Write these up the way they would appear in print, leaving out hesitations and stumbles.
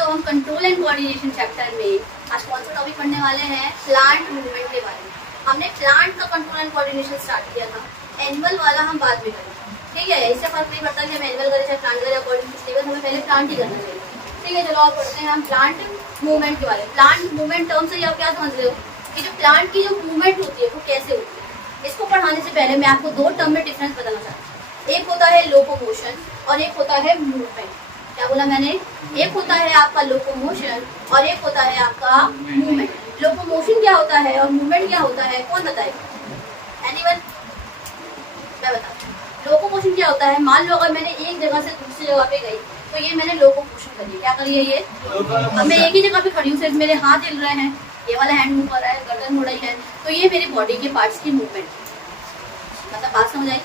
तो हम control and coordination chapter में आज कौन सा टॉपिक पढ़ने वाले हैं, प्लांट मूवमेंट के बारे में। हमने प्लांट का कंट्रोल एंड कोऑर्डिनेशन स्टार्ट किया था, एनिमल वाला हम बाद में करेंगे, ठीक है। इससे फर्क नहीं पड़ता कि हम एनिमल करें चाहे प्लांट करें, कोऑर्डिनेशन हमें पहले प्लांट ही करना चाहिए, ठीक है। चलो आप पढ़ते हैं हम प्लांट मूवमेंट के बारे में। प्लांट मूवमेंट टर्म से आप क्या समझ रहे हो कि जो प्लांट की जो मूवमेंट होती है वो कैसे होती है। इसको पढ़ाने से पहले मैं आपको दो टर्म में डिफरेंस बताना चाहती हूँ। एक होता है लोकोमोशन और एक होता है मूवमेंट। क्या बोला मैंने? एक होता है आपका लोकोमोशन और एक होता है आपका मूवमेंट। लोकोमोशन क्या होता है और मूवमेंट क्या होता है, कौन बताएगा? एनीवन? मैं बताती हूँ। लोकोमोशन क्या होता है, मान लो अगर मैंने एक जगह से दूसरी जगह पे गई तो ये मैंने लोकोमोशन करी। क्या करी है ये? अब मैं एक ही जगह पे खड़ी हूँ, सिर्फ मेरे हाथ हिल रहे हैं, ये वाला हैंड मूव कर रहा है, गर्दन मुड़ रही है, तो ये मेरी बॉडी के पार्ट्स की मूवमेंट। मतलब बात समझ आई?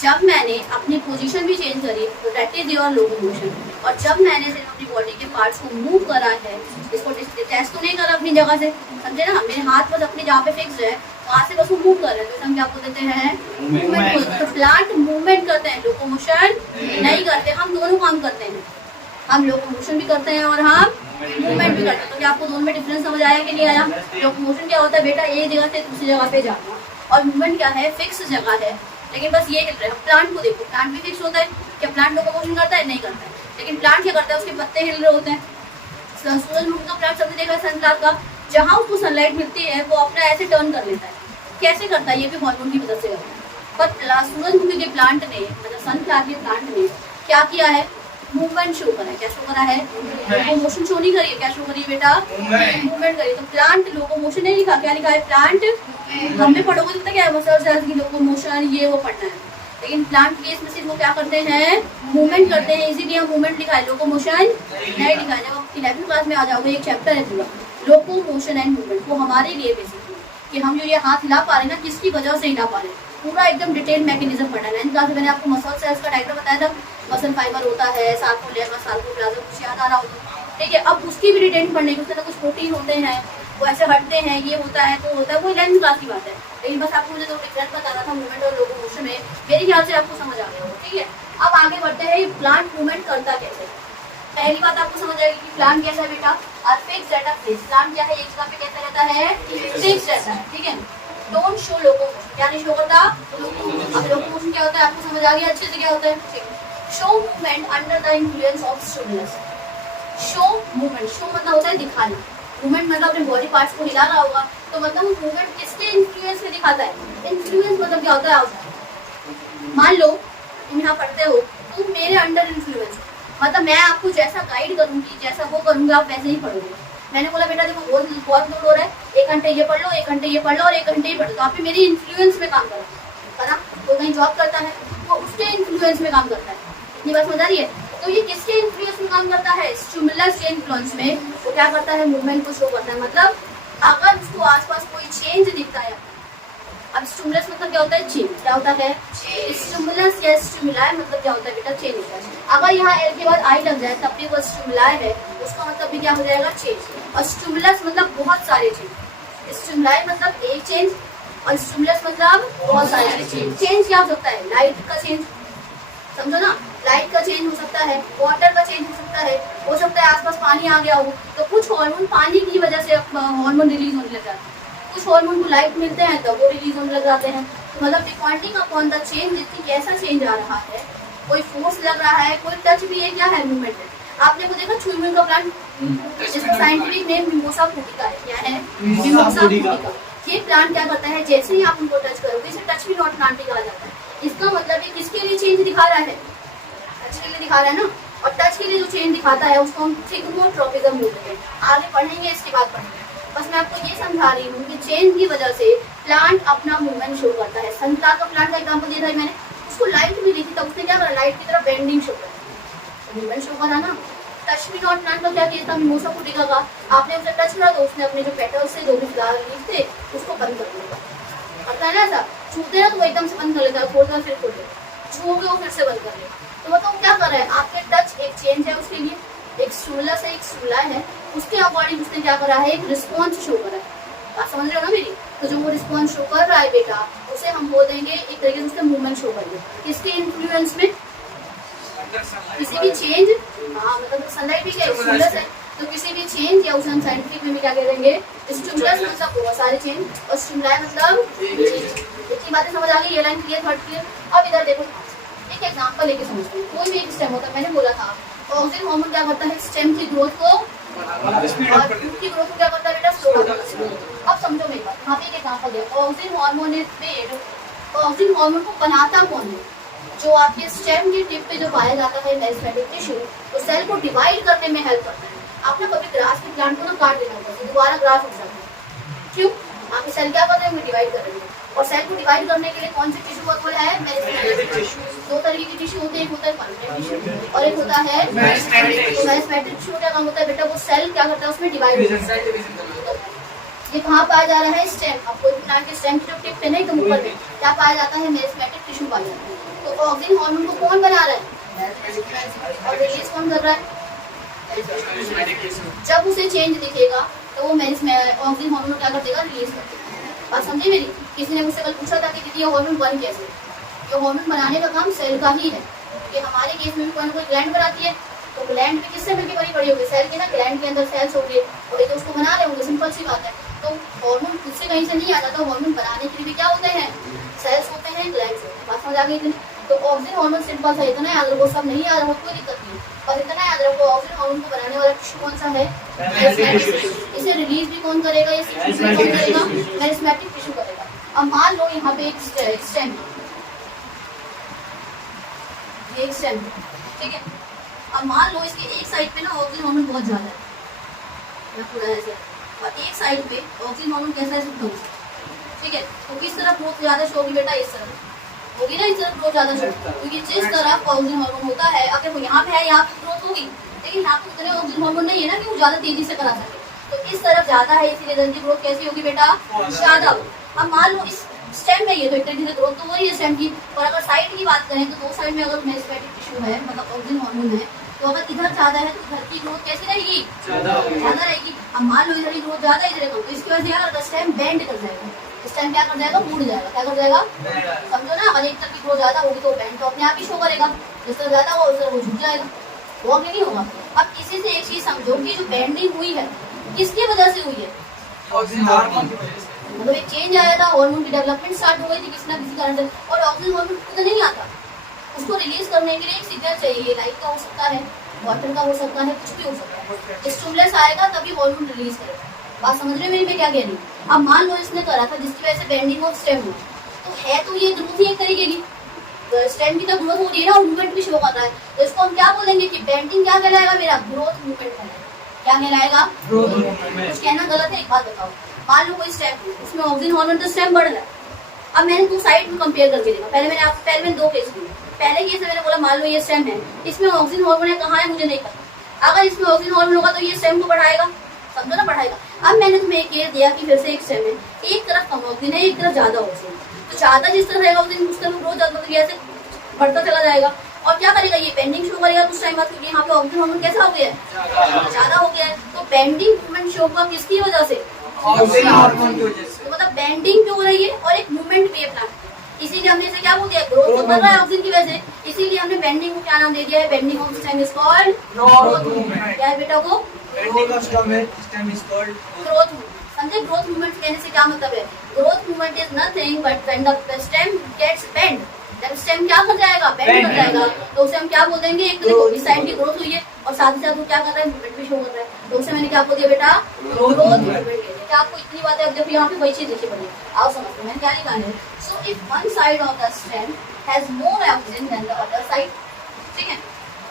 जब मैंने अपनी पोजीशन भी चेंज करी तो दैट इज योर लोकोमोशन। और जब मैंने सिर्फ अपनी बॉडी के पार्ट्स को मूव करा है, इसको टेस्ट तो नहीं करा अपनी जगह से, समझे ना? मेरे हाथ बस अपनी जगह पे फिक्स है, वहाँ से बस वो मूव कर रहे हैं, तो हम क्या बोल देते हैं? मूवमेंट। तो प्लांट मूवमेंट करते हैं, लोकोमोशन नहीं करते। हम दोनों काम करते हैं, हम लोकोमोशन भी करते हैं और हम मूवमेंट भी करते हैं। तो क्या आपको दोनों में डिफरेंस समझ आया कि नहीं आया? लोकोमोशन क्या होता है बेटा, एक जगह से दूसरी जगह पे जाना, और मूवमेंट क्या है, फिक्स जगह है, लेकिन बस ये हिल रहा है। प्लांट को देखो, प्लांट भी फिक्स होता है। क्या प्लांट लोकोमोशन करता है? नहीं करता है। लेकिन प्लांट क्या करता है, उसके पत्ते हिल रहे होते हैं। सूरजमुखी का प्लांट सबने देखा है, सनफ्लावर का, जहाँ उसको सनलाइट मिलती है वो अपना ऐसे टर्न कर लेता है। कैसे करता है? ये भी हार्मोन की मदद से करता है। पर सूरजमुखी के प्लांट ने, मतलब सनफ्लावर के प्लांट ने क्या किया है, मूवमेंट शो करा है। क्या शो करा है? लोकोमोशन शो नहीं करी है। क्या शो करी है बेटा? मूवमेंट करी। तो प्लांट लोकोमोशन नहीं लिखा, क्या लिखा है? प्लांट। हमने पढ़ोगे तो क्या है, मसल सेल्स की लोकोमोशन, ये वो पढ़ना है। लेकिन प्लांट केस में सिर्फ वो क्या करते हैं, मूवमेंट करते हैं, इसीलिए हम मूवमेंट लिखा है, लोकोमोशन नहीं लिखा है। जब आप 11वीं क्लास में आ जाओगे, एक चैप्टर है पूरा लोकोमोशन एंड मूवमेंट, वो हमारे लिए बेसिकली कि हम जो ये हाथ हिला पा रहे हैं ना, किसकी वजह से हिला पा रहे हैं, पूरा एकदम डिटेल मैकेनिज्म पढ़ना है। 9वीं क्लास में मैंने आपको मसल सेल्स का डायग्राम बताया था, मसल फाइबर होता है, सार्कोलेमा, सार्कोप्लाज्म, कुछ याद आ रहा होगा, ठीक है। अब उसकी भी डिटेल पढ़ने की, उसमें कुछ प्रोटीन होते हैं, वो ऐसे हटते हैं, ये होता है, तो होता है, वो 11वीं क्लास की बात है। लेकिन बस आपको मुझे दो डिफरेंस बताना था मूवमेंट और लोकोमोशन में, मेरे ख्याल से आपको समझ आ गया हो, ठीक है। अब आगे बढ़ते हैं, प्लांट मूवमेंट करता कैसे। पहली बात आपको समझ आएगी कि प्लांट कैसा है बेटा, fixed at a place. Plant क्या है, एक जगह पे कैसा रहता है, फिक्स्ड रहता है, ठीक है। डोंट शो लोकोमोशन, क्या नहीं शो करता? अब लोकोमोशन क्या होता है आपको समझ आ गया अच्छे से, क्या होता है? Show movement under the influence of stimulus. Show movement, show मतलब होता है दिखाना, मूवमेंट मतलब अपने बॉडी पार्ट्स को हिला रहा होगा, तो मतलब वो मूवमेंट किसके इन्फ्लुएंस में दिखाता है? इन्फ्लुएंस मतलब क्या होता है? मान लो तुम यहाँ पढ़ते हो, तुम मेरे अंडर इन्फ्लुएंस, मतलब मैं आपको जैसा गाइड करूंगी, जैसा वो करूंगा, आप वैसे ही पढ़ोगे। मैंने बोला बेटा देखो बहुत लोड हो रहा है, 1 घंटे ये पढ़ लो, 1 घंटे ये पढ़ लो और 1 घंटे ये पढ़ लो, तो आप भी मेरी इन्फ्लुएंस में काम करो, है ना। तो कहीं जॉब करता है वो उसके इन्फ्लुएंस में काम करता है, इतनी बात समझ आ रही है। तो ये किसके इन्फ्लुएंस में काम करता है? स्टिमुलस के इन्फ्लुएंस में। वो क्या करता है, मूवमेंट को शो करता है। मतलब अगर उसको आसपास कोई चेंज दिखता है, अब स्टिमुलस मतलब क्या होता है, चेंज। क्या होता है? स्टिमुलस या स्टिमुलाई मतलब क्या होता है बेटा, चेंज होता है। अगर यहाँ एल के बाद आई लग जाए तब भी वो स्टिमुलाई है, उसका मतलब भी क्या हो जाएगा, चेंज। और स्टिमुलस मतलब बहुत सारे चेंज, स्टिमुलाई मतलब एक चेंज और स्टिमुलस मतलब बहुत सारे चेंज। चेंज क्या हो सकता है? लाइट का चेंज, समझो ना, लाइट का चेंज हो सकता है, वाटर का चेंज हो सकता है आसपास पानी आ गया हो, तो कुछ हार्मोन पानी की वजह से हार्मोन रिलीज होने लग जाते हैं, कुछ हार्मोन को लाइट मिलते हैं तो वो रिलीज होने लग जाते हैं। तो मतलब डिपेंडिंग अपॉन द चेंज, जितनी कैसा चेंज आ रहा है, कोई फोर्स लग रहा है, कोई टच भी है, क्या है, मूवमेंट है। आपने को देखा छुई का प्लांट, जिसका साइंटिफिक नेम मिमोसा पुडिका है। क्या है? Mimosa pudica. ये प्लांट क्या करता है, जैसे ही आप उनको टच करोगे, इसे टच भी नॉट प्लांट भी कहा जाता है। इसका मतलब ये किसके लिए चेंज दिखा रहा है? टच के लिए दिखा रहा है ना। और टच के लिए जो चेंज दिखाता है उसको हम थिग्मोट्रोपिज्म बोलते हैं। आगे पढ़ेंगे, इसके बाद पढ़ेंगे। बस मैं आपको ये समझा रही हूँ कि चेंज की वजह से प्लांट अपना मूवमेंट शो करता है। सनफ्लावर का प्लांट का एग्जांपल दिया था मैंने, उसको लाइट मिली थी, तब उसने क्या करा, लाइट की तरफ बेंडिंग शो करा, मूवमेंट शो करा ना। टच मी नॉट प्लांट का क्या किया था, मिमोसा पुडिका का, आपने उसे टच करा तो उसने अपने जो पेटल्स से, जो भी फ्लावर लीव्स थे, उसको बंद कर दिया। पता है ना ऐसा, छूते ना तो एकदम से बंद कर लेता है, खोलता फिर खोलते, छूओगे वो फिर से बंद कर लेता। तो मतलब क्या कर रहा है, आपके टच एक चेंज है उसके लिए, एक स्टिमुलस है, एक स्टिमुलाई है, उसके अकॉर्डिंग उसने क्या करा है, एक रिस्पॉन्स शो करा है। आप समझ रहे हो ना मेरी? तो जो वो रिस्पॉन्स शो कर रहा है बेटा, उसे हम बोल देंगे एक तरीके से उसने मूवमेंट शो कर दिया। किसके इन्फ्लुएंस में? किसी भी चेंज, हाँ मतलब सनलाइट भी क्या स्टिमुलस है, तो किसी भी चेंज या उसे हम साइंटिफिक में भी क्या कह देंगे, स्टिमुलस मतलब बहुत सारे चेंज, और स्टिमुलाई मतलब इतनी बातें समझ आ गई, ये लाइन क्लियर, थर्ड क्लियर। अब इधर देखो, एक एग्जांपल लेके समझते हैं। कोई भी एक स्टेम होता है, मैंने बोला था ऑक्सिन हार्मोन क्या करता है, स्टेम की ग्रोथ को और रूट की ग्रोथ को क्या करता है बेटा, स्लो करता है। अब समझो मेरी बात, यहाँ पे एक एग्जांपल दिया, auxin hormone is made, auxin hormone को बनाता कौन है, जो आपके स्टेम की टिप पे जो पाया जाता है मेरिस्टेमिक टिश्यू, तो सेल को डिवाइड करने में हेल्प करता है। आपने कभी ग्रास के प्लांट को ना काट देना होता है, दोबारा ग्रास उग जाता है, क्यों, आपके सेल क्या कर रहे हैं, डिवाइड कर रहे हैं। और सेल को डिवाइड करने के लिए कौन से टिश्यू का रोल है, मेरिस्टेमिक टिश्यू। दो तरीके के टिश्यू होते हैं, एक होता है कॉन्ट्रैक्ट टिश्यू और एक होता है मेरिस्टेमिक। तो मेरिस्टेमिक टिश्यू क्या काम होता है बेटा, वो सेल क्या करता है, उसमें डिवाइड होता है। ये कहाँ पाया जा रहा है, स्टेम। अब कोई प्लांट के स्टेम की जो टिप है ना एकदम ऊपर में, क्या पाया जाता है, मेरिस्टेमिक टिश्यू पाया जाता है। तो ऑक्सिन हार्मोन को कौन बना रहा है, और रिलीज कौन कर रहा है, जब उसे चेंज दिखेगा तो वो ऑक्सिन हार्मोन क्या कर देगा, रिलीज कर देगा। बात समझे मेरी। किसी ने मुझसे कल पूछा था कि दीदी ये हार्मोन बन कैसे, ये हार्मोन बनाने का काम सेल का ही है। कि हमारे केस में भी कोई ना कोई ग्लैंड बनाती है, तो ग्लैंड भी किससे मिलकर बनी पड़ी होगी, सेल के ना, ग्लैंड के अंदर सेल्स होंगे और तो उसको बना रहे होंगे, सिंपल सी बात है। तो हार्मोन खुद से कहीं से नहीं आ जाता, हार्मोन बनाने के लिए भी क्या होते हैं, सेल्स होते हैं, ग्लैंड्स होते हैं। बात समझ आ गई इतनी। तो ऑक्सिन हार्मोन सिंपल सा इतना याद रखो, सब नहीं याद रखो कोई दिक्कत नहीं, पर इतना याद रखो ऑक्सिन हार्मोन को बनाने वाला टिश्यू कौन सा है, इसे रिलीज भी कौन करेगा, ये कौन करेगा, मेरिस्टेमिक टिश्यू करेगा। अब मान लो यहाँ पे एक स्टेम, ये एक स्टेम, ठीक है। अब मान लो इसके एक साइड पे ना ऑक्सिन हार्मोन बहुत ज्यादा है, पूरा ऐसे, और एक साइड पे ऑक्सिन हार्मोन कैसा है, सब ठीक है। तो इस तरफ ग्रोथ ज्यादा शो होगी बेटा, इस तरफ होगी ना, इस तरफ ग्रोथ ज्यादा शो, क्योंकि जिस तरफ ऑक्सिन हार्मोन होता है, अगर वो यहाँ पे है यहाँ पे ग्रोथ होगी, लेकिन यहाँ पे उतने ऑक्सिन हार्मोन नहीं है ना कि वो ज्यादा तेजी से करा सके, तो इस तरफ ज्यादा है, इसीलिए जल्दी ग्रोथ कैसी होगी बेटा, ज्यादा। अब मान लो इस स्टेम में ये तो एक तरीके से ग्रोथ तो हो रही है स्टेम की, और अगर साइड की बात करें तो दो साइड में अगर मेरिस्टेमिक टिश्यू है, मतलब ऑक्सिन हार्मोन है, तो अगर इधर ज्यादा है तो इधर की ग्रोथ कैसी रहेगी, ज्यादा रहेगी। अब मान लो इधर की ग्रोथ ज्यादा है, इधर कम, तो इसकी वजह से यार स्टेम बेंड कर जाएगा, स्टेम क्या कर जाएगा, मुड़ जाएगा, क्या कर जाएगा, समझो ना। अगर एक तरफ की ग्रोथ ज्यादा होगी तो बेंड तो अपने आप ही शो करेगा, जिस तरह ज्यादा होगा उस तरह वो झुक जाएगा, वो आगे नहीं होगा। अब इसी से एक चीज समझो कि जो बेंडिंग हुई है किसकी वजह से हुई है, ऑक्सिन हार्मोन की वजह से। मतलब एक चेंज आया था, हार्मोन की डेवलपमेंट स्टार्ट हो गई थी किसी ना किसी कारण से, और ऑक्सिन हार्मोन खुद नहीं आता, उसको रिलीज करने के लिए एक सिग्नल चाहिए, लाइट का हो सकता है, वाटर का हो सकता है, कुछ भी हो सकता है। स्टिमुलस आएगा तभी हार्मोन रिलीज करेगा। बात समझ रहे हो मेरी, मैं क्या कह रही हूँ। अब मान लो इसने करा था जिसकी वजह से बेंडिंग ऑफ स्टेम हुआ, तो है तो ये ग्रोथ ही एक तरीके की, स्टेम की तो ग्रोथ हो रही है ना, और मूवमेंट भी शो कर रहा है, तो इसको हम क्या बोलेंगे कि बेंडिंग क्या कहलाएगा मेरा, ग्रोथ मूवमेंट कहलाएगा। क्या कहलाएगा, ग्रोथ मूवमेंट। कुछ कहना गलत है, एक बात बताओ, मान लो कोई स्टेम, उसमें ऑक्सिन हार्मोन तो स्टेम बढ़ रहा है। अब मैंने दो साइड में कंपेयर करके देखा, पहले मैंने दो केस लिए। पहले केस में मैंने बोला मान लो ये स्टेम है, इसमें ऑक्सिन हार्मोन है, कहाँ है मुझे नहीं पता, अगर इसमें ऑक्सिन हार्मोन होगा तो ये स्टेम को बढ़ाएगा, समझो ना, बढ़ाएगा। अब मैंने तुम्हें एक केस दिया कि फिर से एक स्टेम है, एक तरफ कम ऑक्सिन है, एक तरफ ज्यादा ऑक्सिन, तो ज्यादा जिस तरफ रहेगा ऑक्सिन उस तरफ ग्रोथ ज्यादा, मतलब ऐसे बढ़ता चला जाएगा। और क्या करेगा, ये बेंडिंग शो करेगा कुछ टाइम बाद, क्योंकि यहाँ पे ऑक्सिन हार्मोन कैसा हो गया है, ज्यादा हो गया है। तो बेंडिंग मूवमेंट शो होगा किसकी वजह से, ऑक्सिन हार्मोन की वजह से। तो मतलब बेंडिंग भी हो रही है और एक मूवमेंट भी है प्लांट, इसीलिए हमने इसे क्या बोल दिया, ग्रोथ तो कर रहा है ऑक्सिन की वजह से, इसीलिए हमने बेंडिंग को क्या नाम दे दिया है, bending of stem is called growth movement. क्या है बेटा, वो bending of stem is called growth movement. समझे, ग्रोथ मूवमेंट कहने से क्या मतलब है, growth movement is nothing but when the stem gets bend, जब स्टेम क्या कर जाएगा, बेंड कर जाएगा, तो उसे हम क्या बोल देंगे, एक तो देखो इस साइड की ग्रोथ हुई है और साथ ही साथ वो क्या कर रहा है, मूवमेंट भी शो कर रहा है, तो उसे मैंने क्या बोल दिया बेटा, ग्रोथ मूवमेंट। क्या आपको इतनी बातें, अब जब यहाँ पे वही चीज लिखी पड़ी, आओ समझते मैंने क्या लिखा है। So if one side of the stem has more oxygen then the other side, ठीक है,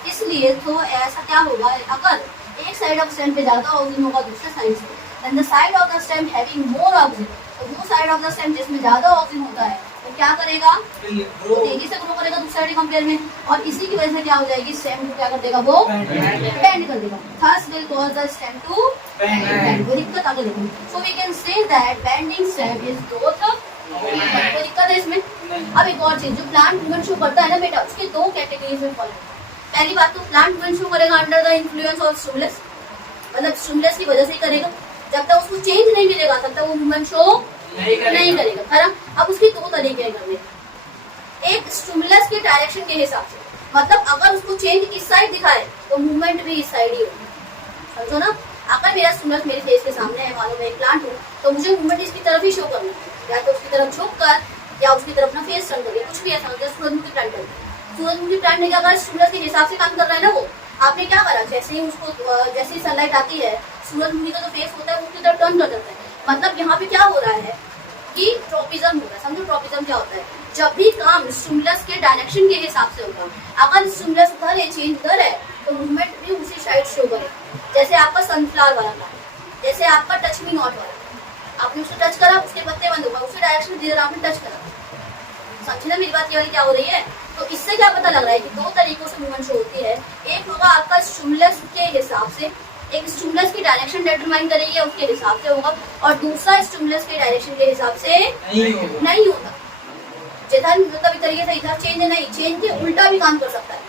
इसलिए तो ऐसा क्या होगा, अगर एक साइड ऑफ स्टेम पे ज्यादा ऑक्सीजन होगा दूसरे साइड से, then the side of the stem having more oxygen, तो वो साइड ऑफ द स्टेम जिसमें ज्यादा ऑक्सीजन होता है तो क्या करेगा, वो तेजी से ग्रो करेगा दूसरे साइड कंपेयर में, और इसी की वजह से क्या हो जाएगी, स्टेम को क्या कर देगा, वो बेंड कर देगा। Thus will cause the stem to bend. वो दिक्कत आगे देखो, so we can say that bending stem is growth. कोई दिक्कत है इसमें। अब एक और चीज, जो प्लांट मूवमेंट शो करता है ना बेटा, उसके दो कैटेगरीज में फॉलो। पहली बात तो प्लांट मूवमेंट शो करेगा under the influence of stimulus, मतलब स्टिमुलस की वजह से ही करेगा, जब तक उसको चेंज नहीं मिलेगा तब तक वो मूवमेंट शो नहीं करेगा, है ना। अब उसके दो तरीके हैं करने, एक स्टिमुलस के डायरेक्शन के हिसाब से, मतलब अगर उसको चेंज इस साइड दिखाए तो मूवमेंट भी इस साइड ही होगी, समझो ना। स्टिमुलस मेरे फेस के सामने है, मानो मैं एक प्लांट हूँ, तो मुझे मूवमेंट इसकी तरफ ही शो करना है, या तो उसकी तरफ झुक कर या उसकी तरफ अपना फेस टर्न करके, कुछ भी ऐसा होता है सूरजमुखी प्लांट करते हैं। सूरजमुखी प्लांट ने क्या करा, स्टिमुलस के हिसाब से काम कर रहा है ना वो। आपने क्या करा, जैसे ही उसको जैसे ही सनलाइट आती है, सूरजमुखी का जो फेस होता है वो उसकी तरफ टर्न कर देता है। मतलब यहाँ पे क्या हो रहा है कि ट्रोपिज्म हो रहा है। समझो ट्रोपिज्म क्या होता है, जब भी काम स्टिमुलस के डायरेक्शन के हिसाब से होगा, अगर स्टिमुलस उधर है, चेंज उधर है, तो मूवमेंट भी उसी साइड शो करेगा। जैसे आपका सनफ्लावर वाला प्लांट, जैसे आपका टच मी नॉट वाला, आपने उसको टच करा, उसके पत्ते बंद होगा, उसी डायरेक्शन में जिधर आपने टच करा। समझे ना मेरी बात, ये वाली क्या हो रही है। तो इससे क्या पता लग रहा है कि दो तरीकों से मूवमेंट शो होती है। एक होगा आपका स्टिमुलस के हिसाब से, एक स्टिमुलस की डायरेक्शन डिटरमाइन करेगी उसके हिसाब से होगा, और दूसरा स्टिमुलस के डायरेक्शन के हिसाब से नहीं होता। जिधर मतलब इस तरीके से इधर चेंज नहीं, चेंज के उल्टा भी काम कर सकता है।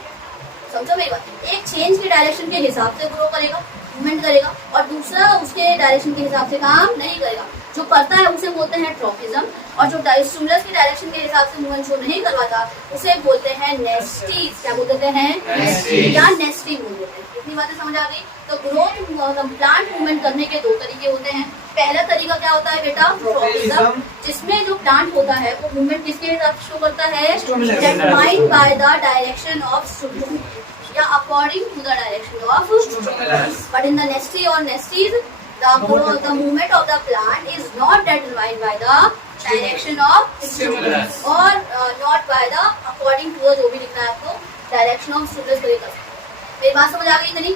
समझो मेरी बात, एक चेंज के डायरेक्शन के हिसाब से ग्रो करेगा, मूवमेंट करेगा, और दूसरा उसके डायरेक्शन के हिसाब से काम नहीं करेगा। जो करता है उसे बोलते हैं ट्रोपिज्म, और जो स्टिमुलस के डायरेक्शन के हिसाब से मूवमेंट शो नहीं करवाता उसे बोलते हैं नेस्टीज। क्या बोलते हैं, या नेस्टी बोल देते हैं। इतनी बातें समझ आ गई। तो ग्रोथ प्लांट मूवमेंट करने के दो तरीके होते हैं। पहला तरीका क्या होता है बेटा, ट्रोपिज्म, जिसमें जो प्लांट होता है वो मूवमेंट किसके हिसाब से शो करता है, determined by the direction of stimulus या according to the direction of stimulus. But in the nasty और nasties the movement of the plant is not determined by the direction of stimulus or not by the according to the जो भी लिखना है आपको direction of stimulus करेगा। मेरी बात समझ आ गई इतनी?